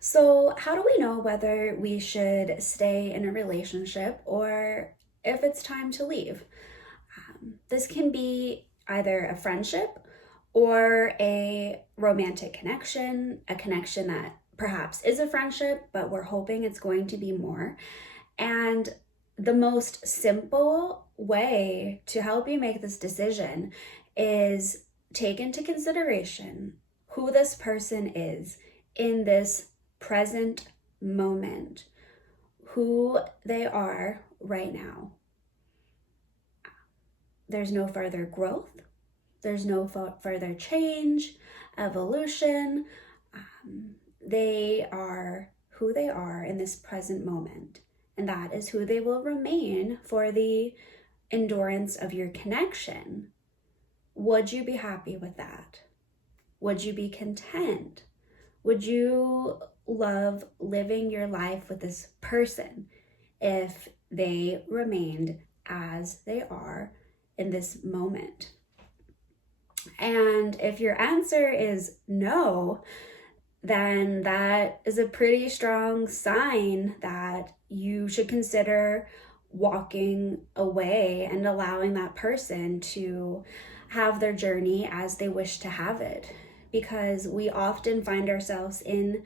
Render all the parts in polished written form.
So, how do we know whether we should stay in a relationship or if it's time to leave? This can be either a friendship or a romantic connection, a connection that perhaps is a friendship, but we're hoping it's going to be more. And the most simple way to help you make this decision is take into consideration who this person is in this present moment, who they are right now. There's no further growth, there's no further change, evolution. They are who they are in this present moment, and that is who they will remain for the endurance of your connection. Would you be happy with that? Would you be content? Would you love living your life with this person if they remained as they are in this moment? And if your answer is no, then that is a pretty strong sign that you should consider walking away and allowing that person to have their journey as they wish to have it. Because we often find ourselves in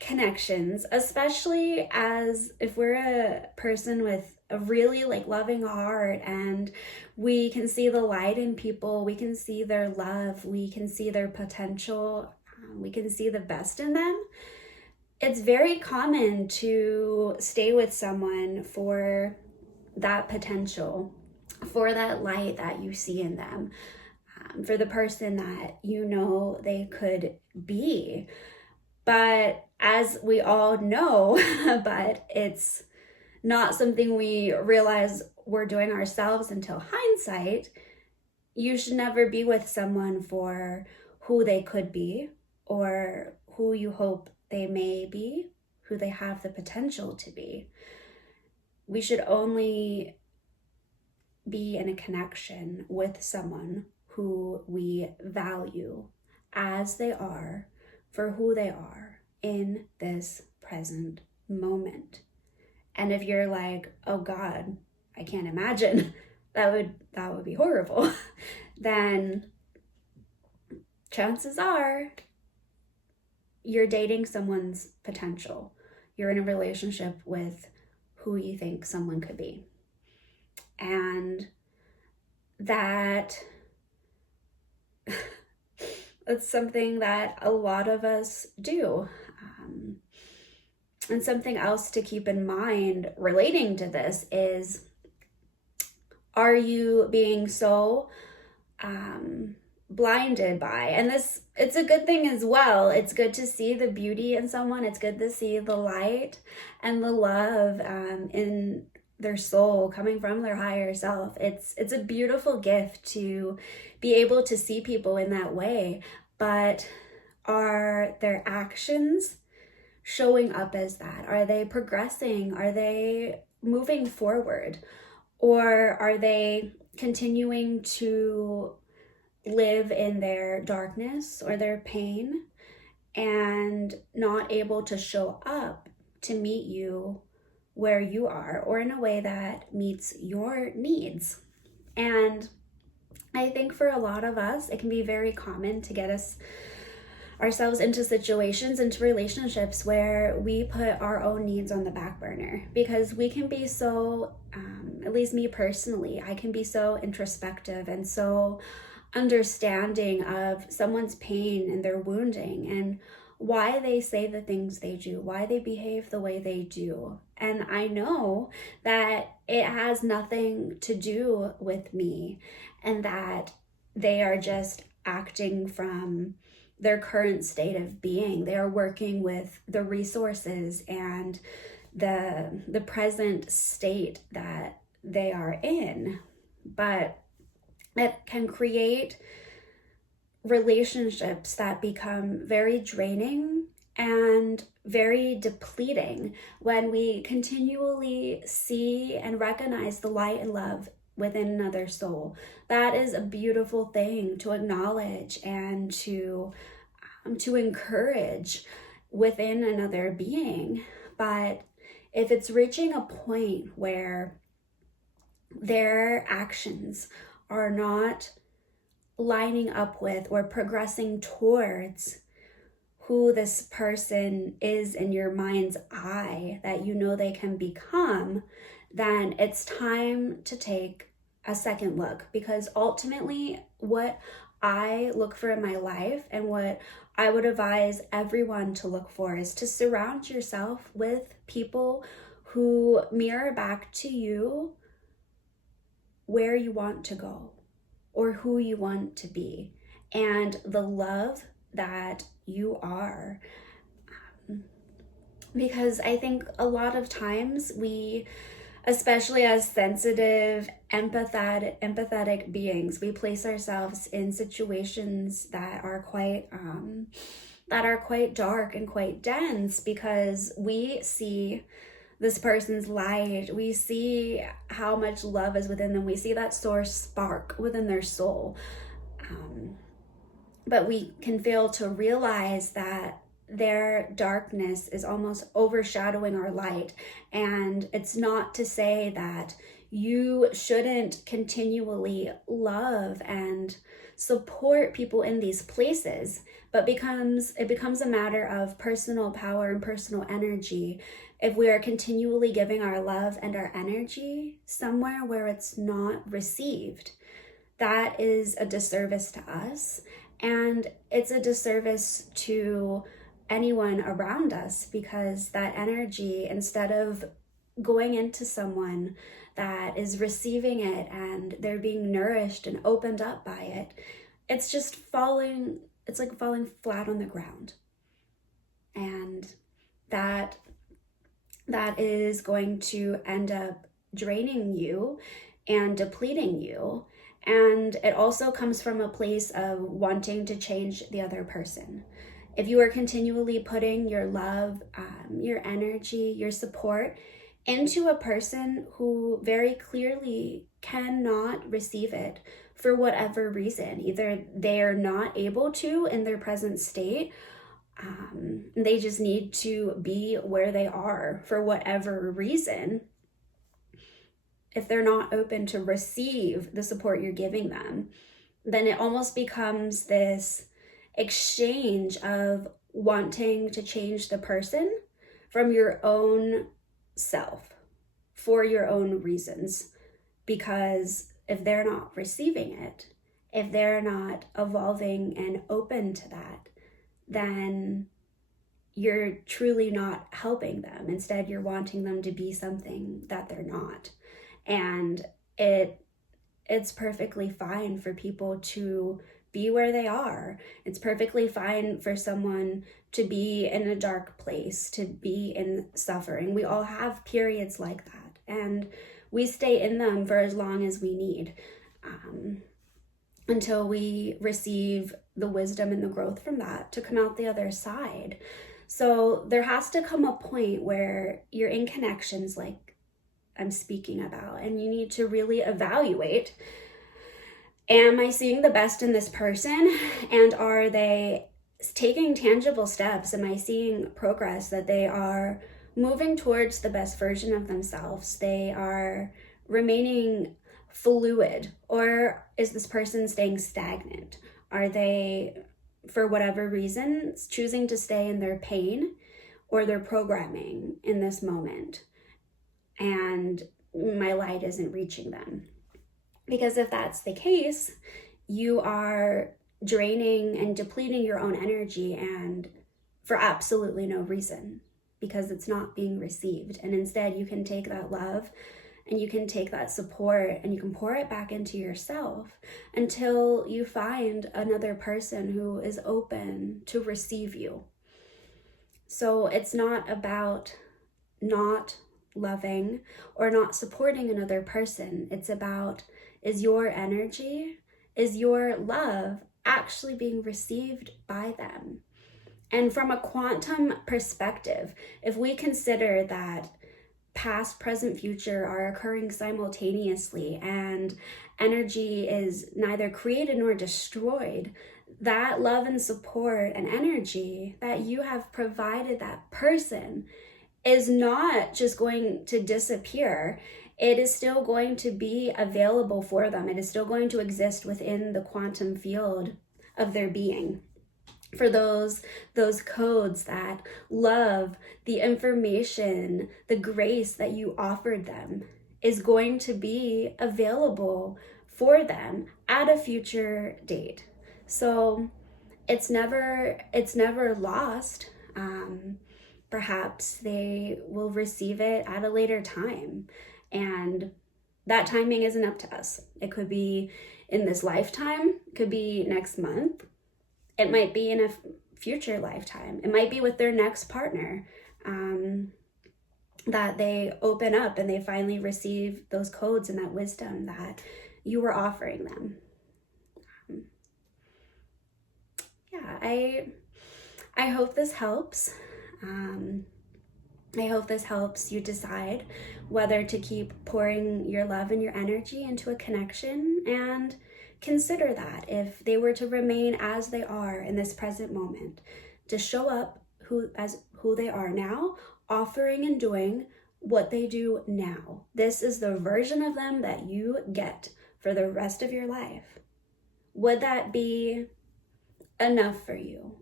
connections, especially as if we're a person with a really loving heart, and we can see the light in people, we can see their love, we can see their potential, we can see the best in them. It's very common to stay with someone for that potential, for that light that you see in them, for the person that you know they could be. But as we all know, but it's not something we realize we're doing ourselves until hindsight, you should never be with someone for who they could be or who you hope they may be, who they have the potential to be. We should only be in a connection with someone who we value as they are, for who they are in this present moment. And if you're like, oh God, I can't imagine, that would be horrible, then chances are you're dating someone's potential. You're in a relationship with who you think someone could be. And that's something that a lot of us do. And something else to keep in mind relating to this is, are you being so blinded by, and this, it's a good thing as well. It's good to see the beauty in someone. It's good to see the light and the love in their soul coming from their higher self. It's a beautiful gift to be able to see people in that way. But are their actions showing up as that? Are they progressing? Are they moving forward? Or are they continuing to live in their darkness or their pain and not able to show up to meet you where you are, or in a way that meets your needs? And I think for a lot of us, it can be very common to get ourselves into situations, into relationships where we put our own needs on the back burner, because we can be so, at least me personally, I can be so introspective and so understanding of someone's pain and their wounding and why they say the things they do, why they behave the way they do. And I know that it has nothing to do with me, and that they are just acting from their current state of being. They are working with the resources and the present state that they are in. But it can create relationships that become very draining and very depleting when we continually see and recognize the light and love within another soul. That is a beautiful thing to acknowledge and to encourage. within another being. But if it's reaching a point where their actions are not lining up with or progressing towards who this person is in your mind's eye that you know they can become, then it's time to take a second look. Because ultimately, what I look for in my life and what I would advise everyone to look for is to surround yourself with people who mirror back to you where you want to go or who you want to be and the love that you are. Because I think a lot of times we, especially as sensitive, empathetic beings, we place ourselves in situations that are quite dark and quite dense, because we see this person's light, we see how much love is within them, we see that source spark within their soul. But we can fail to realize that their darkness is almost overshadowing our light. And it's not to say that you shouldn't continually love and support people in these places, but it becomes a matter of personal power and personal energy. If we are continually giving our love and our energy somewhere where it's not received, that is a disservice to us. And it's a disservice to anyone around us, because that energy, instead of going into someone that is receiving it and they're being nourished and opened up by it, it's just falling flat on the ground. And that is going to end up draining you and depleting you. And it also comes from a place of wanting to change the other person. If you are continually putting your love, your energy, your support into a person who very clearly cannot receive it for whatever reason, either they're not able to in their present state, they just need to be where they are for whatever reason. If they're not open to receive the support you're giving them, then it almost becomes this exchange of wanting to change the person from your own self for your own reasons. Because if they're not receiving it, if they're not evolving and open to that, then you're truly not helping them. Instead, you're wanting them to be something that they're not. And it's perfectly fine for people to be where they are. It's perfectly fine for someone to be in a dark place, to be in suffering. We all have periods like that, and we stay in them for as long as we need, until we receive the wisdom and the growth from that to come out the other side. So there has to come a point where you're in connections like I'm speaking about, and you need to really evaluate, am I seeing the best in this person? And are they taking tangible steps? Am I seeing progress, that they are moving towards the best version of themselves? They are remaining fluid? Or is this person staying stagnant? Are they, for whatever reasons, choosing to stay in their pain or their programming in this moment, and my light isn't reaching them? Because if that's the case, you are draining and depleting your own energy, and for absolutely no reason, because it's not being received. And instead, you can take that love and you can take that support and you can pour it back into yourself until you find another person who is open to receive you. So it's not about not loving or not supporting another person. It's about, is your energy, is your love actually being received by them? And from a quantum perspective, if we consider that past, present, future are occurring simultaneously and energy is neither created nor destroyed, that love and support and energy that you have provided that person is not just going to disappear. It is still going to be available for them. It is still going to exist within the quantum field of their being. For those codes that love, the information, the grace that you offered them is going to be available for them at a future date. So it's never lost. Perhaps they will receive it at a later time, and that timing isn't up to us. It could be in this lifetime, it could be next month, it might be in a future lifetime, it might be with their next partner, that they open up and they finally receive those codes and that wisdom that you were offering them. I hope this helps. I hope this helps you decide whether to keep pouring your love and your energy into a connection, and consider that if they were to remain as they are in this present moment, to show up as who they are now, offering and doing what they do now. This is the version of them that you get for the rest of your life. Would that be enough for you?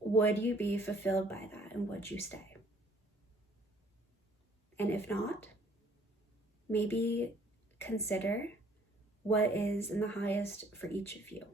Would you be fulfilled by that, and would you stay? And if not, maybe consider what is in the highest for each of you.